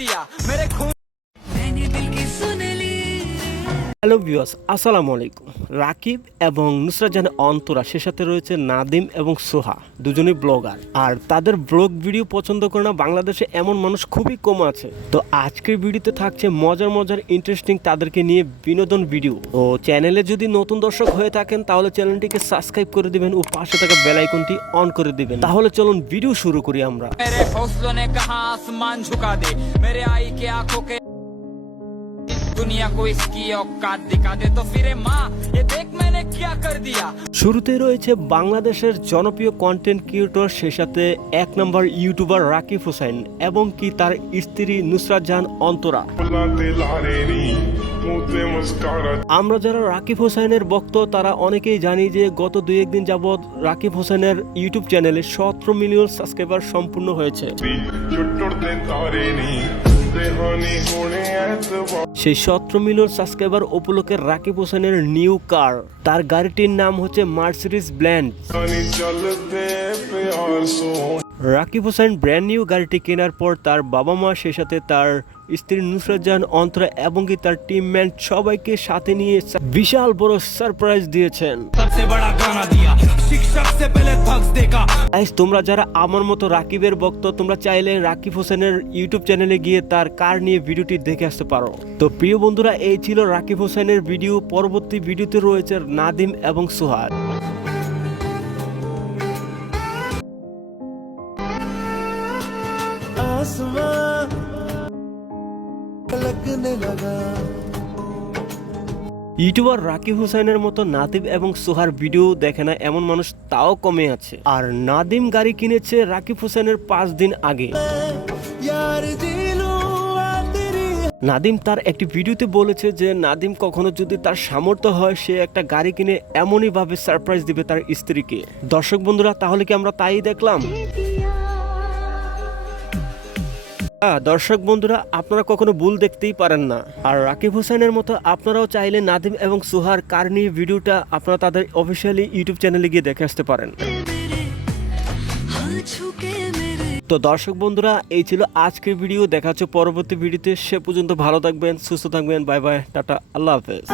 दिया मेरे खून मैंने दिल की सुन ली। হ্যালো ভিউয়ার্স, আসসালামু আলাইকুম। রাকিব এবং নুসরাত জাহানের অন্তরা, সে সাথে রয়েছে নাদিম এবং সোহা, দুজনেই ব্লগার। আর তাদের ব্লগ ভিডিও পছন্দ করে না বাংলাদেশে এমন মানুষ খুবই কম আছে। তো আজকের ভিডিওতে থাকছে মজার মজার ইন্টারেস্টিং তাদেরকে নিয়ে বিনোদন ভিডিও। ও চ্যানেলে যদি নতুন দর্শক হয়ে থাকেন তাহলে চ্যানেলটিকে সাবস্ক্রাইব করে দিবেন ও পাশে থাকা বেল আইকনটি অন করে দিবেন। তাহলে চলুন ভিডিও শুরু করি আমরা। मेरे हौसलों ने कहा आसमान झुका दे मेरे आई के आंखों के दुनिया को इसकी औकात दिखा दे तो फिर माँ ये देख मैंने क्या कर दिया। শুরুতে রয়েছে বাংলাদেশের জনপ্রিয় কন্টেন্ট ক্রিয়েটর, সে সাথে এক নম্বর ইউটিউবার রাকিব হোসেন এবং কি তার স্ত্রী নুসরাত জাহান অন্তরা। আমরা যারা রাকিব হোসেনের ভক্ত তারা অনেকেই জানি যে গত 2-1 দিন যাবৎ রাকিব হোসেনের ইউটিউব চ্যানেলে 17 মিলিয়ন সাবস্ক্রাইবার সম্পূর্ণ হয়েছে। সেই 17 মিলিয়ন সাবস্ক্রাইবার উপলক্ষে রাকিব হোসেনের নিউ কার, তার গাড়িটির নাম হচ্ছে মার্সিডিজ ব্ল্যান্ড। রাকিব হোসেন ব্র্যান্ড নিউ গাড়িটি কেনার পর তার বাবা মা, সে সাথে তার স্ত্রী নুসরাত জাহান অন্তরা এবং কি তার টিমমেট সবাইকে সাথে নিয়ে বিশাল বড় সারপ্রাইজ দিয়েছেন। গাইস, তোমরা যারা আমার মতো রাকিবের ভক্ত, তোমরা চাইলে রাকিব হোসেনের ইউটিউব চ্যানেলে গিয়ে তার কার নিয়ে ভিডিওটি দেখে আসতে পারো। তো প্রিয় বন্ধুরা, এই ছিল রাকিব হোসেনের ভিডিও। পরবর্তী ভিডিওতে রয়েছে নাদিম এবং সোহাগ। ইউটিউবার রাকিব হোসেনের মতো নাদিম এবং সোহার ভিডিও দেখে না এমন মানুষ তাও কমে আছে। আর নাদিম গাড়ি কিনেছে রাকিব হোসেনের 5 দিন আগে। নাদিম তার একটি ভিডিওতে বলেছে যে নাদিম কখনো যদি তার সামর্থ্য হয় সে একটা গাড়ি কিনে এমনই ভাবে সারপ্রাইজ দিবে তার স্ত্রীকে। দর্শক বন্ধুরা, তাহলে কি আমরা তাই দেখলাম? দর্শক বন্ধুরা, আপনারা কখনো ভুল দেখতেই পারেন না। আর রাকিব হোসেনের মতো আপনারাও চাইলে নাদিম এবং সোহার কার নিয়ে ভিডিওটা আপনারা তাদের অফিসিয়ালি ইউটিউব চ্যানেলে গিয়ে দেখে আসতে পারেন। তো দর্শক বন্ধুরা, এই ছিল আজকের ভিডিও। দেখা হচ্ছে পরবর্তী ভিডিওতে। সে পর্যন্ত ভালো থাকবেন, সুস্থ থাকবেন। বাই বাই, টাটা, আল্লাহ হাফেজ।